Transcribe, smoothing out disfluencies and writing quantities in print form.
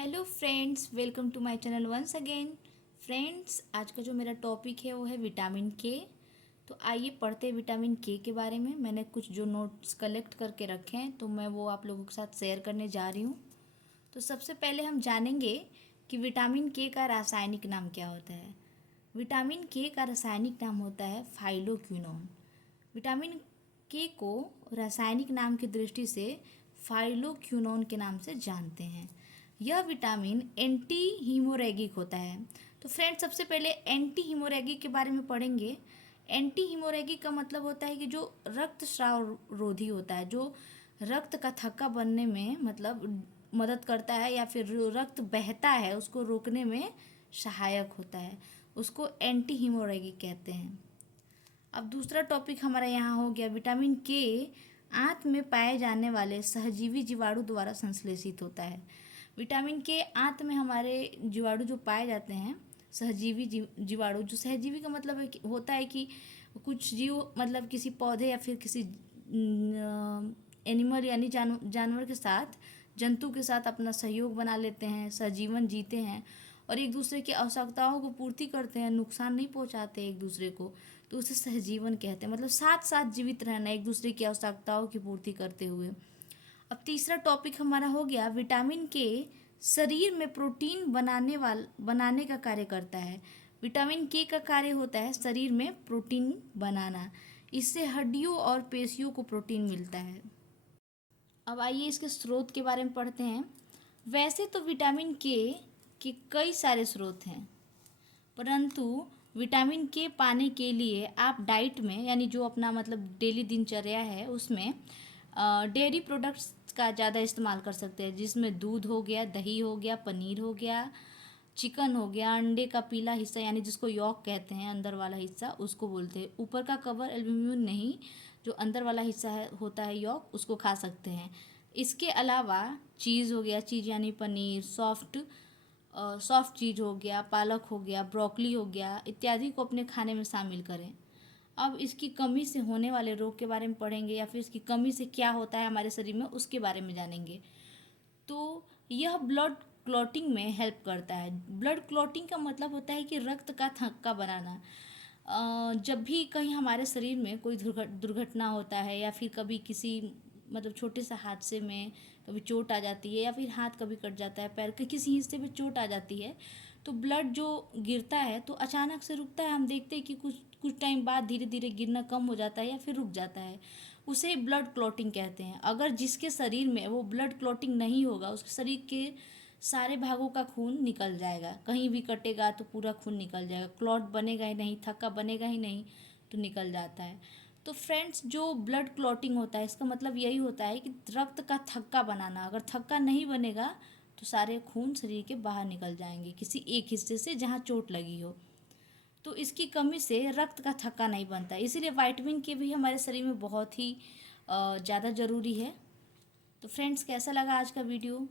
Hello friends, welcome to my channel once again. Friends, आज का जो मेरा टॉपिक है वो है विटामिन के। तो आइए पढ़ते हैं विटामिन के बारे में। मैंने कुछ जो नोट्स कलेक्ट करके रखे हैं तो मैं वो आप लोगों के साथ शेयर करने जा रही हूँ। तो सबसे पहले हम जानेंगे कि विटामिन के का रासायनिक नाम क्या होता है। विटामिन के का रासायनिक नाम होता है फाइलोक्विनोन। विटामिन के को रासायनिक नाम की दृष्टि से फाइलोक्विनोन के नाम से जानते हैं। यह विटामिन एंटी हीमोरेगिक होता है। तो फ्रेंड्स, सबसे पहले एंटी हीमोरेगिक के बारे में पढ़ेंगे। एंटी हीमोरेगिक का मतलब होता है कि जो रक्तस्राव रोधी होता है, जो रक्त का थक्का बनने में मतलब मदद करता है या फिर रक्त बहता है उसको रोकने में सहायक होता है, उसको एंटी हीमोरेगिक कहते हैं। अब दूसरा टॉपिक हमारा यहाँ हो गया विटामिन के आंत में पाए जाने वाले सहजीवी जीवाणु द्वारा संश्लेषित होता है। विटामिन के आंत में हमारे जीवाणु जो पाए जाते हैं, सहजीवी जीवाणु, जो सहजीवी का मतलब है होता है कि कुछ जीव मतलब किसी पौधे या फिर किसी एनिमल यानी जानवर के साथ, जंतु के साथ अपना सहयोग बना लेते हैं, सहजीवन जीते हैं और एक दूसरे की आवश्यकताओं को पूर्ति करते हैं, नुकसान नहीं पहुंचाते एक दूसरे को, तो उसे सहजीवन कहते हैं। मतलब साथ साथ जीवित रहना, एक दूसरे की आवश्यकताओं की पूर्ति करते हुए। अब तीसरा टॉपिक हमारा हो गया विटामिन के शरीर में प्रोटीन बनाने का कार्य करता है। विटामिन के का कार्य होता है शरीर में प्रोटीन बनाना। इससे हड्डियों और पेशियों को प्रोटीन मिलता है। अब आइए इसके स्रोत के बारे में पढ़ते हैं। वैसे तो विटामिन के कई सारे स्रोत हैं, परंतु विटामिन के पाने के लिए आप डाइट में यानी जो अपना मतलब डेली दिनचर्या है उसमें डेयरी प्रोडक्ट्स का ज़्यादा इस्तेमाल कर सकते हैं, जिसमें दूध हो गया, दही हो गया, पनीर हो गया, चिकन हो गया, अंडे का पीला हिस्सा यानी जिसको यॉक कहते हैं, अंदर वाला हिस्सा उसको बोलते हैं। ऊपर का कवर एल्यूमिनियम नहीं, जो अंदर वाला हिस्सा है होता है यॉक, उसको खा सकते हैं। इसके अलावा चीज़ हो गया, चीज़ यानी पनीर, सॉफ्ट चीज़ हो गया, पालक हो गया, ब्रोकली हो गया इत्यादि को अपने खाने में शामिल करें। अब इसकी कमी से होने वाले रोग के बारे में पढ़ेंगे या फिर इसकी कमी से क्या होता है हमारे शरीर में उसके बारे में जानेंगे। तो यह ब्लड क्लॉटिंग में हेल्प करता है। ब्लड क्लॉटिंग का मतलब होता है कि रक्त का थक्का बनाना। जब भी कहीं हमारे शरीर में कोई दुर्घटना होता है या फिर कभी किसी मतलब छोटे से हादसे में कभी चोट आ जाती है या फिर हाथ कभी कट जाता है, पैर के किसी हिस्से पे चोट आ जाती है, तो ब्लड जो गिरता है तो अचानक से रुकता है। हम देखते हैं कि कुछ कुछ टाइम बाद धीरे धीरे गिरना कम हो जाता है या फिर रुक जाता है। उसे ब्लड क्लॉटिंग कहते हैं। अगर जिसके शरीर में वो ब्लड क्लॉटिंग नहीं होगा, उसके शरीर के सारे भागों का खून निकल जाएगा, कहीं भी कटेगा तो पूरा खून निकल जाएगा, क्लॉट बनेगा ही नहीं, थक्का बनेगा ही नहीं, तो निकल जाता है। तो फ्रेंड्स, जो ब्लड क्लॉटिंग होता है इसका मतलब यही होता है कि रक्त का थक्का बनाना। अगर थक्का नहीं बनेगा तो सारे खून शरीर के बाहर निकल जाएंगे किसी एक हिस्से से जहाँ चोट लगी हो। तो इसकी कमी से रक्त का थक्का नहीं बनता, इसीलिए विटामिन के भी हमारे शरीर में बहुत ही ज़्यादा ज़रूरी है। तो फ्रेंड्स, कैसा लगा आज का वीडियो?